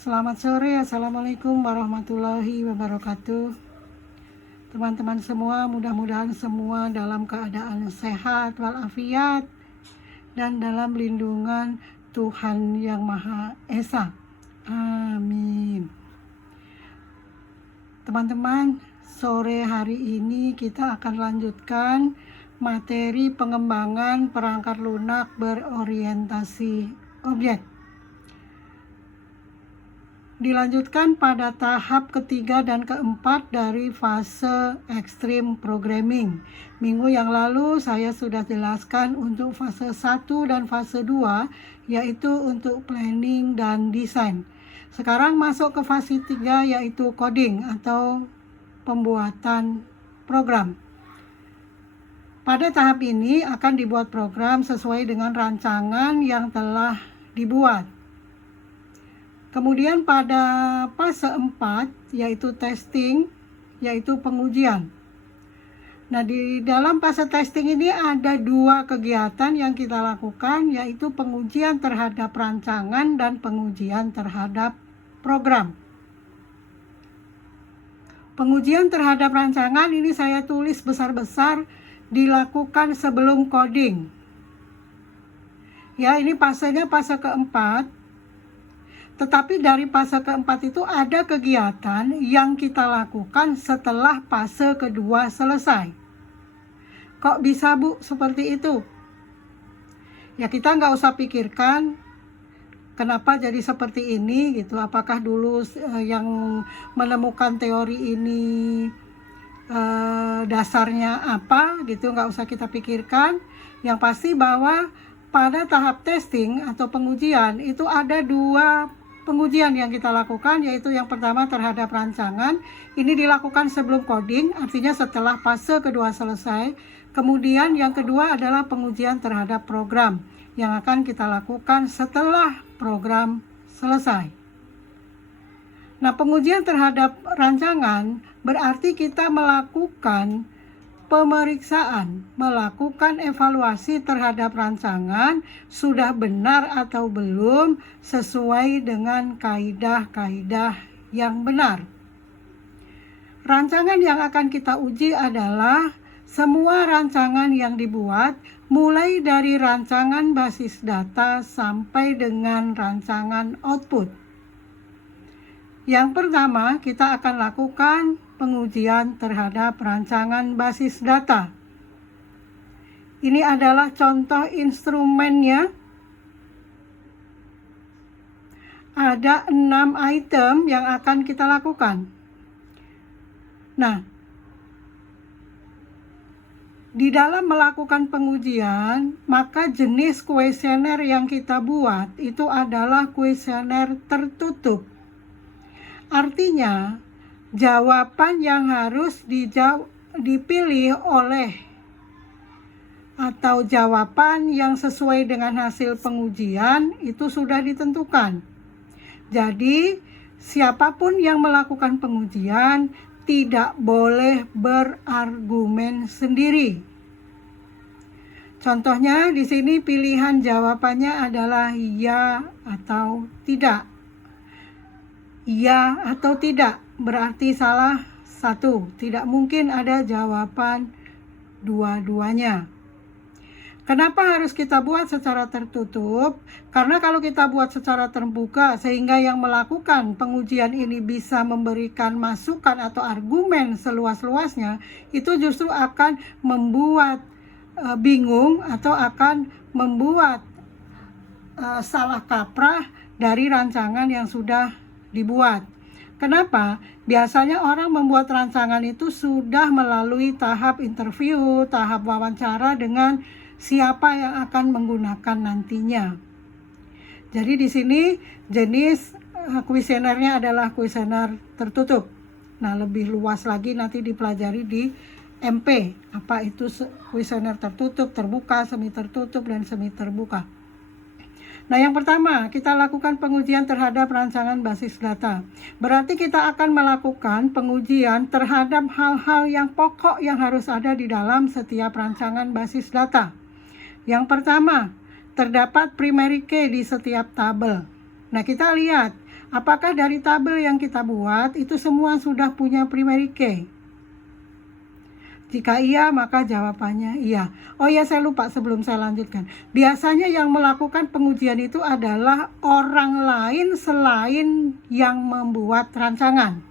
Selamat sore, Assalamualaikum warahmatullahi wabarakatuh. Teman-teman semua, mudah-mudahan semua dalam keadaan sehat walafiat dan dalam lindungan Tuhan Yang Maha Esa. Amin. Teman-teman, sore hari ini kita akan lanjutkan materi pengembangan perangkat lunak berorientasi objek. Dilanjutkan pada tahap ketiga dan keempat dari fase Extreme Programming. Minggu yang lalu saya sudah jelaskan untuk fase 1 dan fase 2, yaitu untuk planning dan desain. Sekarang masuk ke fase 3, yaitu coding atau pembuatan program. Pada tahap ini akan dibuat program sesuai dengan rancangan yang telah dibuat. Kemudian pada fase 4, yaitu testing, yaitu pengujian. Nah, di dalam fase testing ini ada dua kegiatan yang kita lakukan, yaitu pengujian terhadap rancangan dan pengujian terhadap program. Pengujian terhadap rancangan ini saya tulis besar-besar, dilakukan sebelum coding. Ya, ini fasenya fase keempat. Tetapi dari fase keempat itu ada kegiatan yang kita lakukan setelah fase kedua selesai. Kok bisa, Bu, seperti itu? Ya, kita nggak usah pikirkan kenapa jadi seperti ini gitu. Apakah dulu yang menemukan teori ini dasarnya apa gitu, nggak usah kita pikirkan. Yang pasti bahwa pada tahap testing atau pengujian itu ada dua pengujian yang kita lakukan, yaitu yang pertama terhadap rancangan. Ini dilakukan sebelum coding, artinya setelah fase kedua selesai. Kemudian yang kedua adalah pengujian terhadap program yang akan kita lakukan setelah program selesai. Nah, pengujian terhadap rancangan berarti kita melakukan pemeriksaan, melakukan evaluasi terhadap rancangan sudah benar atau belum sesuai dengan kaidah-kaidah yang benar. Rancangan yang akan kita uji adalah semua rancangan yang dibuat, mulai dari rancangan basis data sampai dengan rancangan output. Yang pertama, kita akan lakukan pengujian terhadap rancangan basis data. Ini adalah contoh instrumennya. Ada 6 item yang akan kita lakukan. Nah, di dalam melakukan pengujian, maka jenis kuesioner yang kita buat itu adalah kuesioner tertutup. Artinya, jawaban yang harus dipilih oleh atau jawaban yang sesuai dengan hasil pengujian itu sudah ditentukan. Jadi, siapapun yang melakukan pengujian tidak boleh berargumen sendiri. Contohnya di sini pilihan jawabannya adalah ya atau tidak. Ya atau tidak berarti salah satu, tidak mungkin ada jawaban dua-duanya. Kenapa harus kita buat secara tertutup? Karena kalau kita buat secara terbuka sehingga yang melakukan pengujian ini bisa memberikan masukan atau argumen seluas-luasnya, itu justru akan membuat bingung atau akan membuat salah kaprah dari rancangan yang sudah dibuat. Kenapa? Biasanya orang membuat rancangan itu sudah melalui tahap interview, tahap wawancara dengan siapa yang akan menggunakan nantinya. Jadi di sini jenis kuesionernya adalah kuesioner tertutup. Nah, lebih luas lagi nanti dipelajari di MP. Apa itu kuesioner tertutup, terbuka, semi tertutup, dan semi terbuka. Nah, yang pertama, kita lakukan pengujian terhadap rancangan basis data. Berarti kita akan melakukan pengujian terhadap hal-hal yang pokok yang harus ada di dalam setiap rancangan basis data. Yang pertama, terdapat primary key di setiap tabel. Nah, kita lihat Apakah dari tabel yang kita buat itu semua sudah punya primary key? Jika iya, maka jawabannya iya. Oh ya, saya lupa sebelum saya lanjutkan. Biasanya yang melakukan pengujian itu adalah orang lain selain yang membuat rancangan.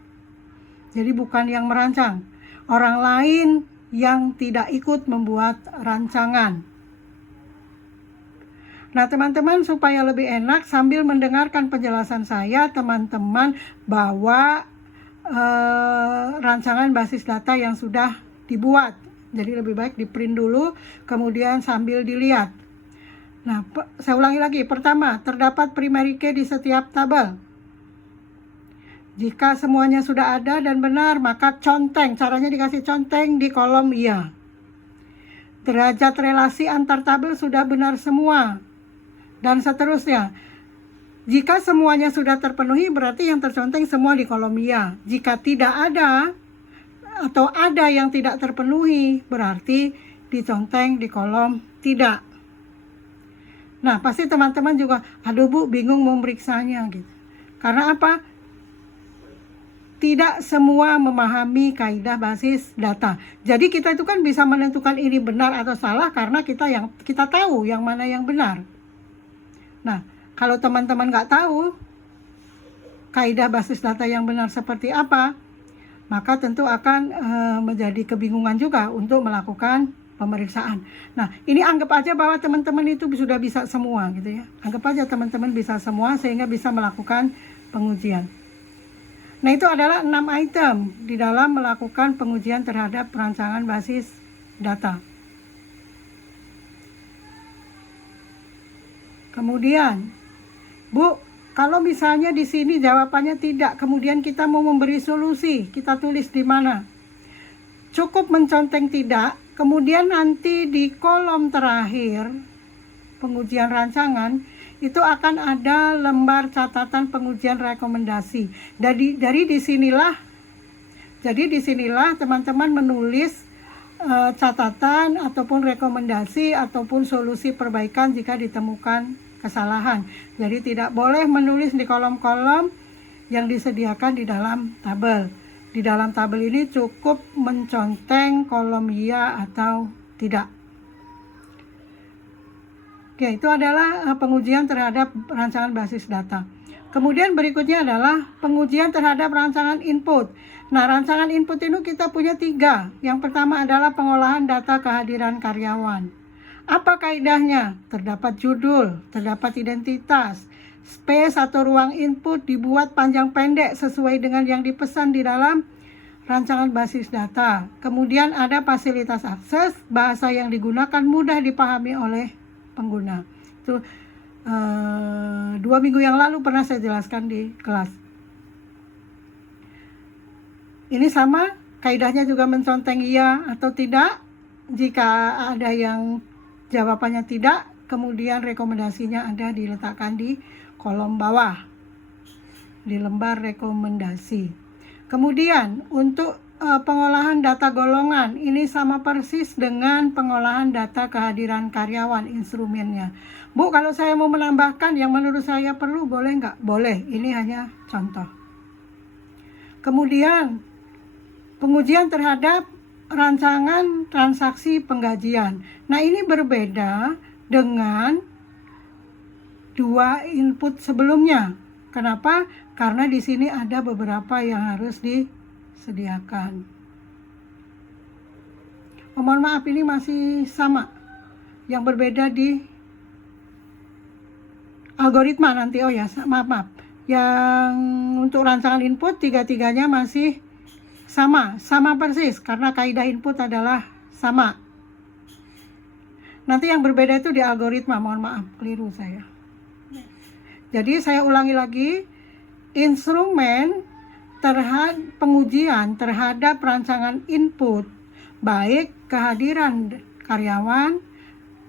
Jadi bukan yang merancang. Orang lain yang tidak ikut membuat rancangan. Nah, teman-teman, supaya lebih enak sambil mendengarkan penjelasan saya, teman-teman bawa rancangan basis data yang sudah dibuat. Jadi lebih baik di print dulu, kemudian sambil dilihat. Nah, saya ulangi lagi. Pertama, terdapat primary key di setiap tabel. Jika semuanya sudah ada dan benar, maka conteng. Caranya dikasih conteng di kolom iya. Derajat relasi antar tabel sudah benar semua. Dan seterusnya. Jika semuanya sudah terpenuhi, berarti yang terconteng semua di kolom iya. Jika tidak ada, atau ada yang tidak terpenuhi, berarti diconteng di kolom tidak. Nah, pasti teman-teman juga, aduh Bu, bingung memeriksanya gitu. Karena apa? Tidak semua memahami kaidah basis data. Jadi kita itu kan bisa menentukan ini benar atau salah karena kita tahu yang mana yang benar. Nah, kalau teman-teman nggak tahu kaidah basis data yang benar seperti apa, maka tentu akan menjadi kebingungan juga untuk melakukan pemeriksaan. Nah, ini anggap aja bahwa teman-teman itu sudah bisa semua gitu ya. Anggap aja teman-teman bisa semua sehingga bisa melakukan pengujian. Nah, itu adalah 6 item di dalam melakukan pengujian terhadap perancangan basis data. Kemudian, Bu, kalau misalnya di sini jawabannya tidak, kemudian kita mau memberi solusi, kita tulis di mana? Cukup menconteng tidak, kemudian nanti di kolom terakhir pengujian rancangan itu akan ada lembar catatan pengujian rekomendasi. Dari disinilah teman-teman menulis catatan ataupun rekomendasi ataupun solusi perbaikan jika ditemukan kesalahan. Jadi tidak boleh menulis di kolom-kolom yang disediakan di dalam tabel. Di dalam tabel ini cukup menconteng kolom iya atau tidak. Oke, itu adalah pengujian terhadap rancangan basis data. Kemudian berikutnya adalah pengujian terhadap rancangan input. Nah, rancangan input itu kita punya 3. Yang pertama adalah pengolahan data kehadiran karyawan. Apa kaidahnya? Terdapat judul, terdapat identitas, space atau ruang input dibuat panjang pendek sesuai dengan yang dipesan di dalam rancangan basis data. Kemudian ada fasilitas akses, bahasa yang digunakan mudah dipahami oleh pengguna. Itu 2 minggu yang lalu pernah saya jelaskan di kelas. Ini sama, kaidahnya juga menconteng iya atau tidak. Jika ada yang jawabannya tidak, kemudian rekomendasinya ada diletakkan di kolom bawah, di lembar rekomendasi. Kemudian untuk pengolahan data golongan, ini sama persis dengan pengolahan data kehadiran karyawan instrumennya. Bu, kalau saya mau menambahkan yang menurut saya perlu, boleh nggak? Boleh, ini hanya contoh. Kemudian pengujian terhadap rancangan transaksi penggajian. Nah, ini berbeda dengan 2 input sebelumnya. Kenapa? Karena di sini ada beberapa yang harus disediakan. Oh, mohon maaf, ini masih sama. Yang berbeda di algoritma nanti. Oh ya, maaf. Yang untuk rancangan input 3-3-nya masih sama persis karena kaidah input adalah sama. Nanti yang berbeda itu di algoritma, mohon maaf, keliru saya. Jadi saya ulangi lagi, instrumen pengujian terhadap rancangan input, baik kehadiran karyawan,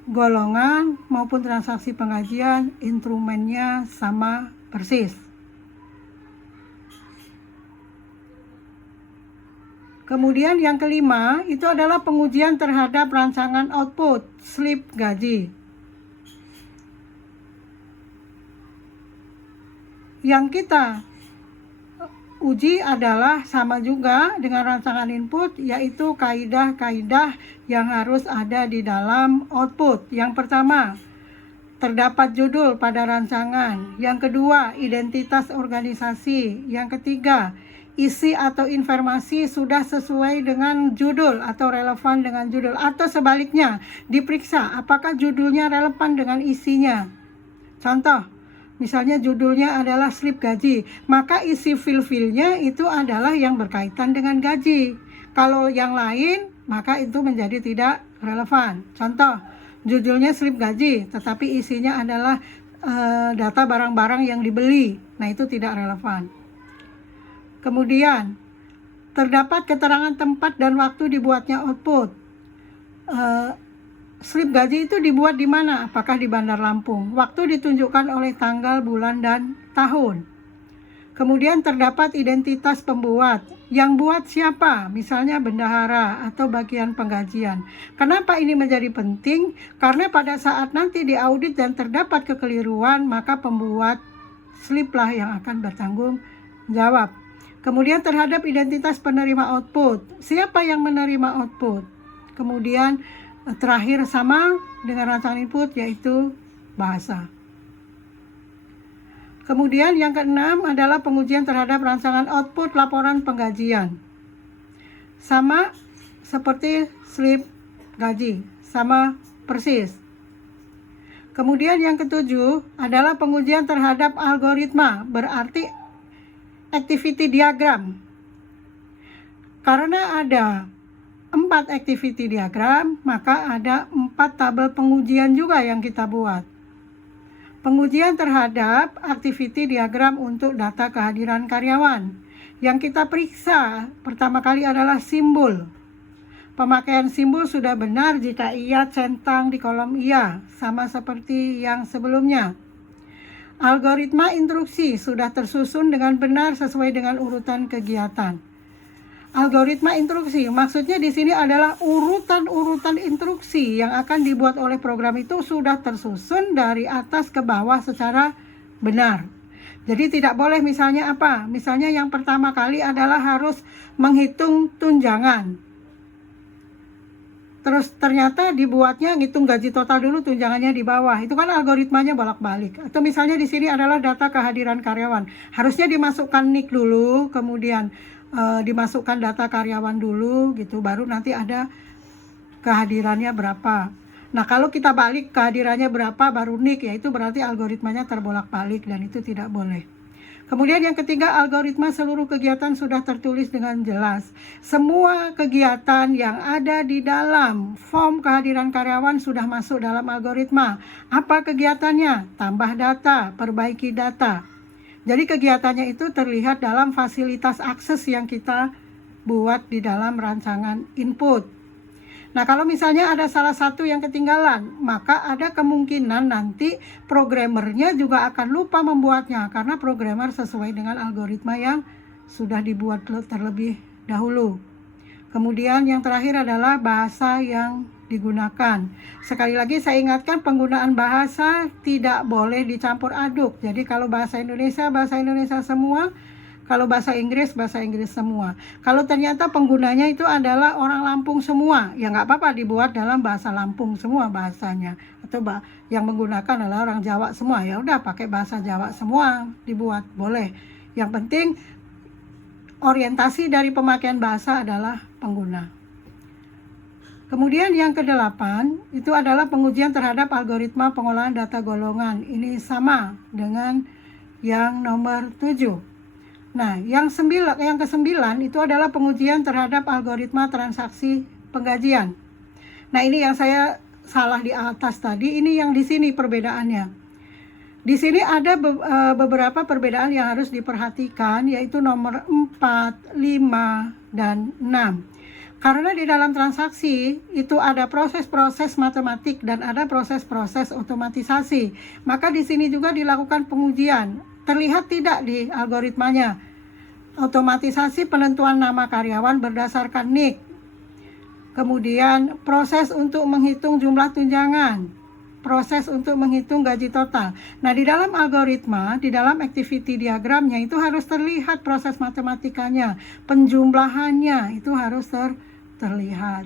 golongan maupun transaksi penggajian, instrumennya sama persis. Kemudian yang kelima itu adalah pengujian terhadap rancangan output, slip gaji. yang kita uji adalah sama juga dengan rancangan input, yaitu kaidah-kaidah yang harus ada di dalam output. Yang pertama, terdapat judul pada rancangan. Yang kedua, identitas organisasi. Yang ketiga, isi atau informasi sudah sesuai dengan judul atau relevan dengan judul. Atau sebaliknya, diperiksa apakah judulnya relevan dengan isinya. Contoh, misalnya judulnya adalah slip gaji, maka isi fil-filnya itu adalah yang berkaitan dengan gaji. Kalau yang lain, maka itu menjadi tidak relevan. Contoh, judulnya slip gaji, tetapi isinya adalah data barang-barang yang dibeli. Nah, itu tidak relevan. Kemudian, terdapat keterangan tempat dan waktu dibuatnya output. Slip gaji itu dibuat di mana? Apakah di Bandar Lampung? Waktu ditunjukkan oleh tanggal, bulan, dan tahun. Kemudian terdapat identitas pembuat. Yang buat siapa? Misalnya bendahara atau bagian penggajian. Kenapa ini menjadi penting? Karena pada saat nanti diaudit dan terdapat kekeliruan, maka pembuat slip lah yang akan bertanggung jawab. Kemudian terhadap identitas penerima output. Siapa yang menerima output? Kemudian terakhir sama dengan rancangan input, yaitu bahasa. Kemudian yang keenam adalah pengujian terhadap rancangan output laporan penggajian. Sama seperti slip gaji, sama persis. Kemudian yang ketujuh adalah pengujian terhadap algoritma, berarti activity diagram. Karena ada 4 activity diagram, maka ada 4 tabel pengujian juga yang kita buat. Pengujian terhadap activity diagram untuk data kehadiran karyawan. Yang kita periksa pertama kali adalah simbol. Pemakaian simbol sudah benar jika iya centang di kolom iya, sama seperti yang sebelumnya. Algoritma instruksi sudah tersusun dengan benar sesuai dengan urutan kegiatan. Algoritma instruksi maksudnya di sini adalah urutan-urutan instruksi yang akan dibuat oleh program itu sudah tersusun dari atas ke bawah secara benar. Jadi tidak boleh misalnya apa? Misalnya yang pertama kali adalah harus menghitung tunjangan. Terus ternyata dibuatnya ngitung gaji total dulu, tunjangannya di bawah. Itu kan algoritmanya bolak-balik. Atau misalnya di sini adalah data kehadiran karyawan. Harusnya dimasukkan NIK dulu, kemudian dimasukkan data karyawan dulu gitu, baru nanti ada kehadirannya berapa. Nah, kalau kita balik kehadirannya berapa baru NIK, ya itu berarti algoritmanya terbolak-balik dan itu tidak boleh. Kemudian yang ketiga, algoritma seluruh kegiatan sudah tertulis dengan jelas. Semua kegiatan yang ada di dalam form kehadiran karyawan sudah masuk dalam algoritma. Apa kegiatannya? Tambah data, perbaiki data. Jadi kegiatannya itu terlihat dalam fasilitas akses yang kita buat di dalam rancangan input. Nah, kalau misalnya ada salah satu yang ketinggalan, maka ada kemungkinan nanti programmernya juga akan lupa membuatnya, karena programmer sesuai dengan algoritma yang sudah dibuat terlebih dahulu. Kemudian yang terakhir adalah bahasa yang digunakan. Sekali lagi saya ingatkan, penggunaan bahasa tidak boleh dicampur aduk. Jadi kalau bahasa Indonesia semua, kalau bahasa Inggris semua. Kalau ternyata penggunanya itu adalah orang Lampung semua, ya nggak apa-apa dibuat dalam bahasa Lampung semua bahasanya. Atau yang menggunakan adalah orang Jawa semua, ya udah pakai bahasa Jawa semua dibuat, boleh. Yang penting orientasi dari pemakaian bahasa adalah pengguna. Kemudian yang kedelapan itu adalah pengujian terhadap algoritma pengolahan data golongan. Ini sama dengan yang nomor 7. Nah, yang kesembilan itu adalah pengujian terhadap algoritma transaksi penggajian. Nah, ini yang saya salah di atas tadi, ini yang di sini perbedaannya. Di sini ada beberapa perbedaan yang harus diperhatikan, yaitu nomor 4, 5, dan 6. Karena di dalam transaksi itu ada proses-proses matematik dan ada proses-proses otomatisasi. Maka di sini juga dilakukan pengujian. Terlihat tidak di algoritmanya? Otomatisasi penentuan nama karyawan berdasarkan NIK. Kemudian proses untuk menghitung jumlah tunjangan. proses untuk menghitung gaji total. Nah, di dalam algoritma, di dalam activity diagramnya itu harus terlihat proses matematikanya, penjumlahannya itu harus terlihat.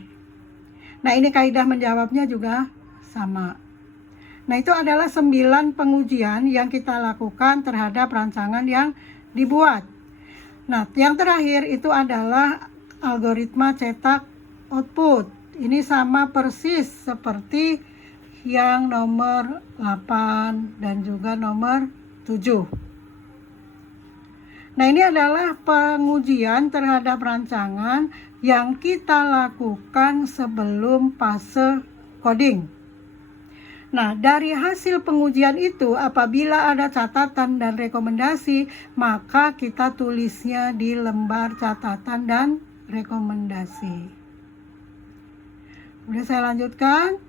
Nah, ini kaidah menjawabnya juga sama. Nah, itu adalah 9 pengujian yang kita lakukan terhadap rancangan yang dibuat. Nah, yang terakhir itu adalah algoritma cetak output. Ini sama persis seperti yang nomor 8 dan juga nomor 7. Nah, ini adalah pengujian terhadap rancangan yang kita lakukan sebelum fase coding. Nah, dari hasil pengujian itu, apabila ada catatan dan rekomendasi, maka kita tulisnya di lembar catatan dan rekomendasi. Udah saya lanjutkan.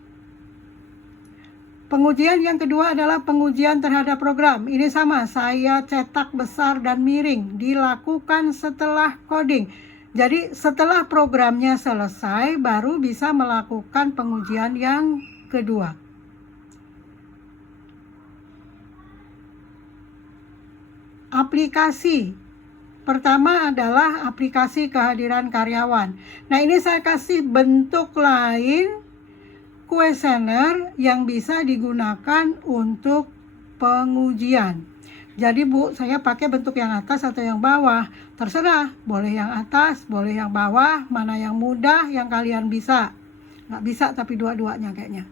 Pengujian yang kedua adalah pengujian terhadap program. Ini sama, saya cetak besar dan miring, dilakukan setelah coding. Jadi setelah programnya selesai, baru bisa melakukan pengujian yang kedua. Aplikasi pertama adalah aplikasi kehadiran karyawan. Nah, ini saya kasih bentuk lain kuesioner yang bisa digunakan untuk pengujian. Jadi Bu, saya pakai bentuk yang atas atau yang bawah, terserah, boleh yang atas, boleh yang bawah, mana yang mudah yang kalian bisa. Nggak bisa tapi dua-duanya kayaknya.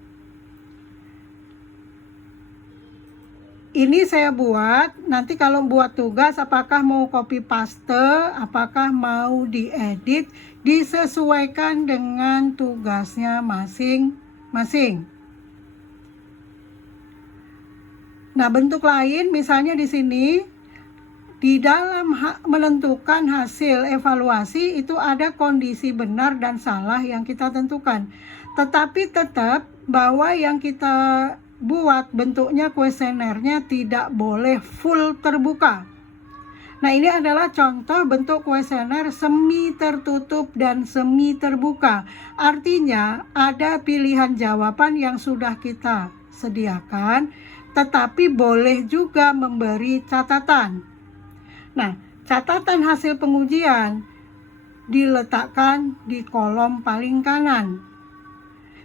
Ini saya buat, nanti kalau buat tugas apakah mau copy paste, apakah mau diedit, disesuaikan dengan tugasnya masing-masing. Nah, bentuk lain misalnya di sini, di dalam menentukan hasil evaluasi itu ada kondisi benar dan salah yang kita tentukan. Tetapi tetap bahwa yang kita buat bentuknya kuesionernya tidak boleh full terbuka. Nah, ini adalah contoh bentuk kuesioner semi tertutup dan semi terbuka. Artinya ada pilihan jawaban yang sudah kita sediakan, tetapi boleh juga memberi catatan. Nah, catatan hasil pengujian diletakkan di kolom paling kanan.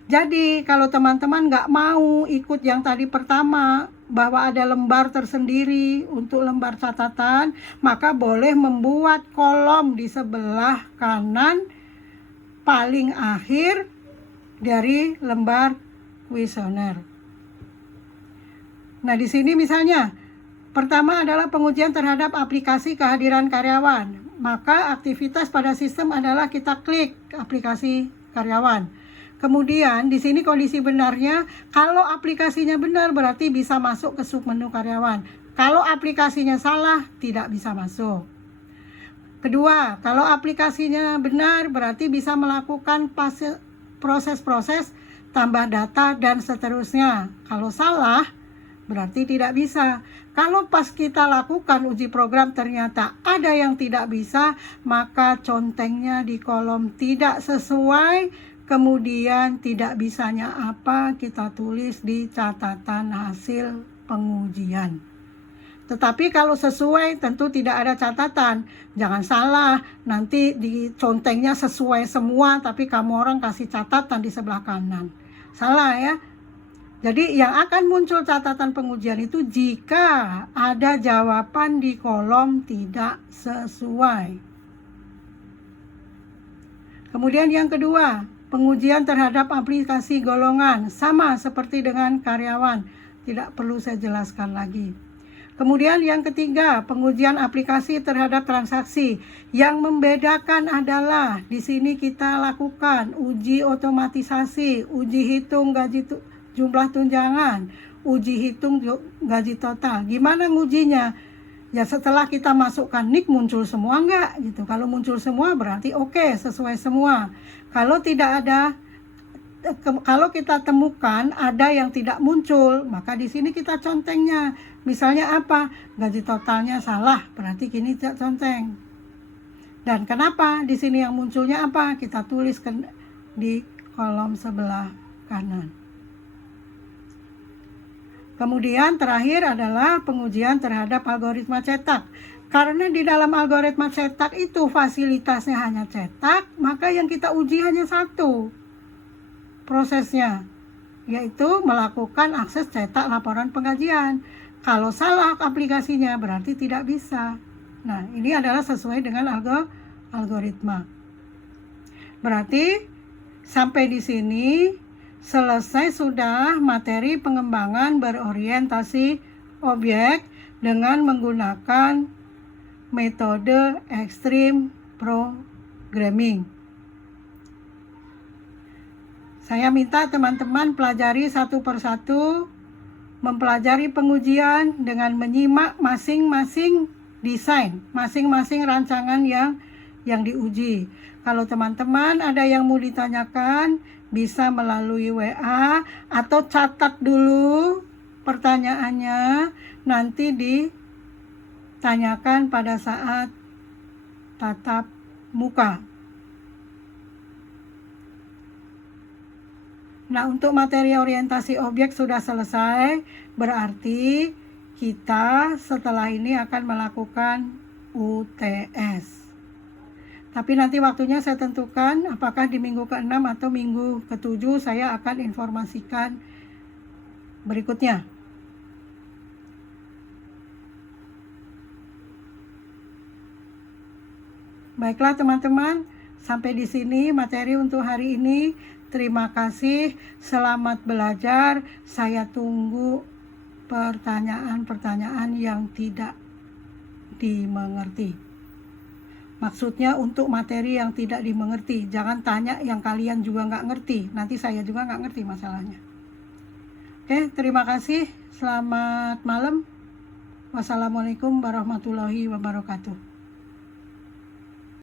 Jadi kalau teman-teman nggak mau ikut yang tadi pertama, bahwa ada lembar tersendiri untuk lembar catatan, maka boleh membuat kolom di sebelah kanan paling akhir dari lembar kuesioner. Nah, di sini misalnya, pertama adalah pengujian terhadap aplikasi kehadiran karyawan. Maka aktivitas pada sistem adalah kita klik aplikasi karyawan. Kemudian di sini kondisi benarnya, kalau aplikasinya benar berarti bisa masuk ke submenu karyawan. Kalau aplikasinya salah, tidak bisa masuk. Kedua, kalau aplikasinya benar berarti bisa melakukan proses-proses tambah data dan seterusnya. Kalau salah, berarti tidak bisa. Kalau pas kita lakukan uji program ternyata ada yang tidak bisa, maka contengnya di kolom tidak sesuai. Kemudian tidak bisanya apa kita tulis di catatan hasil pengujian. Tetapi kalau sesuai tentu tidak ada catatan. Jangan salah, nanti di contengnya sesuai semua tapi kamu orang kasih catatan di sebelah kanan. Salah ya. Jadi yang akan muncul catatan pengujian itu jika ada jawaban di kolom tidak sesuai. Kemudian yang kedua, pengujian terhadap aplikasi golongan, sama seperti dengan karyawan, tidak perlu saya jelaskan lagi. Kemudian yang ketiga, pengujian aplikasi terhadap transaksi. Yang membedakan adalah di sini kita lakukan uji otomatisasi, uji hitung jumlah tunjangan, uji hitung gaji total. Gimana ngujinya? Ya setelah kita masukkan NIK muncul semua enggak gitu. Kalau muncul semua berarti oke, sesuai semua. Kalau tidak ada, kalau kita temukan ada yang tidak muncul, maka di sini kita contengnya. Misalnya apa? Gaji totalnya salah, berarti kini tidak conteng. Dan kenapa? Di sini yang munculnya apa? Kita tulis di kolom sebelah kanan. Kemudian terakhir adalah pengujian terhadap algoritma cetak. Karena di dalam algoritma cetak itu fasilitasnya hanya cetak, maka yang kita uji hanya satu prosesnya, yaitu melakukan akses cetak laporan pengajian. Kalau salah aplikasinya berarti tidak bisa. Nah, ini adalah sesuai dengan algoritma. Berarti sampai di sini selesai sudah materi pengembangan berorientasi objek dengan menggunakan metode Extreme Programming. Saya minta teman-teman pelajari satu persatu, mempelajari pengujian dengan menyimak masing-masing desain, masing-masing rancangan yang diuji. Kalau teman-teman ada yang mau ditanyakan, bisa melalui WA atau catat dulu pertanyaannya, nanti ditanyakan pada saat tatap muka. Nah, untuk materi orientasi objek sudah selesai, berarti kita setelah ini akan melakukan UTS. Tapi nanti waktunya saya tentukan apakah di minggu ke-6 atau minggu ke-7 saya akan informasikan berikutnya. Baiklah teman-teman, sampai di sini materi untuk hari ini. Terima kasih, selamat belajar. Saya tunggu pertanyaan-pertanyaan yang tidak dimengerti. Maksudnya untuk materi yang tidak dimengerti. Jangan tanya yang kalian juga nggak ngerti. Nanti saya juga nggak ngerti masalahnya. Oke, terima kasih. Selamat malam. Wassalamualaikum warahmatullahi wabarakatuh.